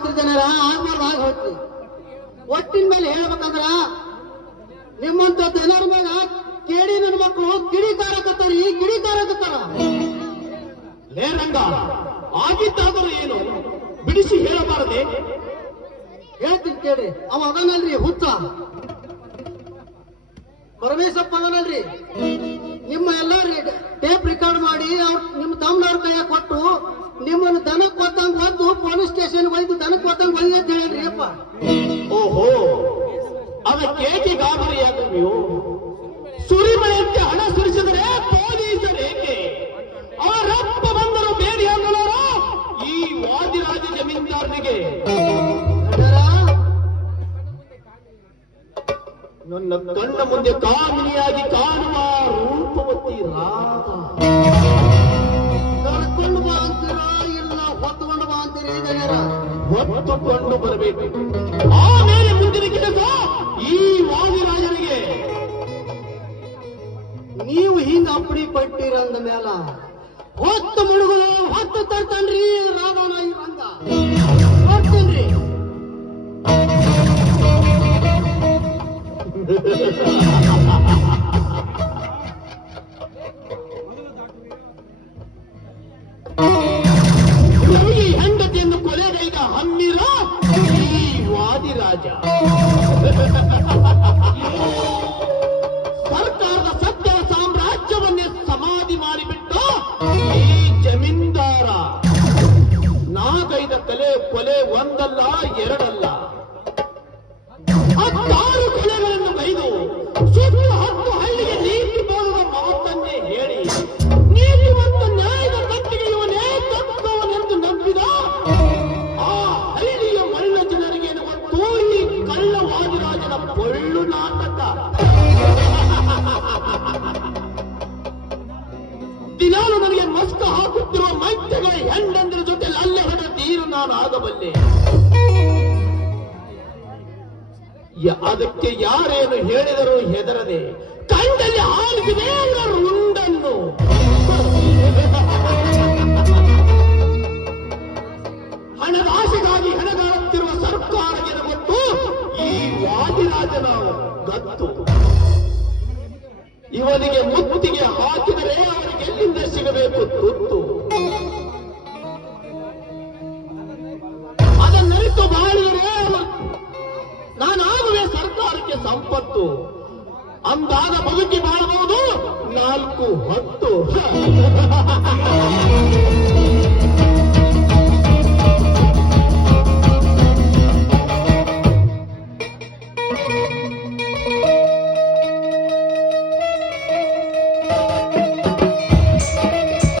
ಹೋಯ್ತ್ರಿ ಜನರ, ಆಗ್ಬಾರ್ದು ಆಗ ಹೋಯ್ತ್ರಿ. ಒಟ್ಟಿನ ಮೇಲೆ ಹೇಳ್ಬೇಕಂದ್ರ ನಿಮ್ಮಂತ ಜನರ ಮೇಲೆ ಕೇಳಿ ನನ್ನ ಮಕ್ಕಳು ಕಿಡಿಕಾರಕತ್ತಾರ, ಈ ಕಿಡಿಕಾರಕತ್ತಾರ. ಲೇ ರಂಗ, ಆಗಿದ್ದಾದರೂ ಏನು ಬಿಡಿಸಿ ಹೇಳಬಾರದೆ? ಹೇಳ್ತೀನಿ ಕೇಳಿ. ಅವ ಅದನಲ್ರಿ ಹುಚ್ಚ ಪರಮೇಶಪ್ಪ ಅದನಲ್ರಿ, ನಿಮ್ಮ ಎಲ್ಲಾರಿ ಟೇಪ್ ರೆಕಾರ್ಡ್ ಮಾಡಿ ನಿಮ್ಮ ತಮ್ಮನವ್ರ ಕೈಯಾಗ ಕೊಟ್ಟು ನಿಮ್ಮನ್ನು ದನಕ್ ಕೊಟ್ಟಂಗ್ ಒದ್ದು ಪೊಲೀಸ್ ಸ್ಟೇಷನ್ ಒಯ್ದು ದನಕ್ ಕೊಟ್ಟಂಗ್ ಒಯ್ದು ಅಂತ ಹೇಳ್ರಿ ಅಪ್ಪ. ಓಹೋ, ಅದಕ್ಕೇಕೆ ಗಾಬರಿಯಾದ ನೀವು? ಸುರಿಮಳೆಯಂತೆ ಹಣ ಸುರಿಸಿದರೆ ಪೊಲೀಸರೇಕೆ? ಅವರಪ್ಪ ಬಂದರು ಬೇಡಿ ಅನ್ನೋರು ಈ ವಾದಿರಾಜ ಜಮೀನ್ದಾರನಿಗೆ. ನನ್ನ ಕಣ್ಣ ಮುಂದೆ ಕಾಮಿನಿಯಾಗಿ ಕಾಣುವ ರೂಪವತಿ ರಾಧ. ಕರ್ಕೊಂಡು ಬಾ ಅಂತೀರಾ ಇಲ್ಲ ಹೊತ್ತುಕೊಂಡು ಬಾ ಅಂತೀರಿ ಜನರ? ಹೊತ್ತುಕೊಂಡು ಬರಬೇಕು. ಆಮೇಲೆ ಮುಂದಿನ ಕೆಲಸ ಈ ವಾದಿರಾಜನಿಗೆ. ನೀವು ಹಿಂಗ ಅಪ್ಪಡಿ ಪಟ್ಟಿರಂದ ಮೇಲ ಹೊತ್ತು ಮುಳುಗುದು ಹೊತ್ತು ತರ್ತಾನ್ರಿ ರಾಧಾನಾಯಿ ರಂಗ. ಕೊಡ್ತೀನ್ರಿ. ನಮಗೆ ಹೆಂಡತಿಯನ್ನು ಕೊಲೆಗೈದ ಹಮ್ಮಿರ ಈ ವಾದಿರಾಜ. ಸರ್ಕಾರದ ಸತ್ಯದ ಸಾಮ್ರಾಜ್ಯವನ್ನೇ ಸಮಾಧಿ ಮಾಡಿಬಿಟ್ಟ ಈ ಜಮೀನ್ದಾರ. ನಾಗೈದ ಕೊಲೆ ಒಂದಲ್ಲ ಎರಡಲ್ಲ, 16 ಕೊಲೆಗಳನ್ನು ಗೈದು ಸುತ್ತ 10 ಹಳ್ಳಿಗೆ ನೀತಿ ಬೋಧದ ಮಾತನ್ನೇ ಹೇಳಿ ನೀತಿ ಮತ್ತು ನ್ಯಾಯದ ಕತ್ತಿಗೆ ಇವನೇ ತಕ್ಕವನೆಂದು ನಂಬಿದ ಆ ಹಳ್ಳಿಯ ಮಣ್ಣ ಜನರಿಗೆ ಗೊತ್ತು ಈ ಕಳ್ಳ ವಾದಿರಾಜನ ಪೊಳ್ಳು ನಾಟಕ. ದಿನಾಲು ನನಗೆ ಮಸ್ಕ ಹಾಕುತ್ತಿರುವ ಮೈತ್ಯಗಳ ಹೆಂಡಂದ್ರ ಜೊತೆ ಅಲ್ಲೇ ಹೊಡೆ ತೀರು ನಾನು ಆಗಬಲ್ಲೆ. ಅದಕ್ಕೆ ಯಾರೇನು ಹೇಳಿದರೂ ಹೆದರದೆ ಕಂಡಲ್ಲಿ ಹಾಲಿಸಿದೆ ಅವರ ರುಂಡನ್ನು. ಹಣದ ಆಸೆಗಾಗಿ ಹೆಣಗಾಡುತ್ತಿರುವ ಸರ್ಕಾರಕ್ಕೆ ಗೊತ್ತು ಈ ವಾದಿರಾಜನ ಗತ್ತು. ಇವನಿಗೆ ಮುತ್ತಿಗೆ ಹಾಕಿದರೆ ಅವರಿಗೆ ಎಲ್ಲಿಂದ ಸಿಗಬೇಕು ತುತ್ತು? ಅದನ್ನರಿತು ಬಾಳಿದರೆ ನಾನಾಗುವೆ ಸರ್ಕಾರಕ್ಕೆ ಸಂಪತ್ತು. ಅಂದಾಗ ಬದುಕಿ ಬಾಳಬಹುದು 4 ಹೊತ್ತು.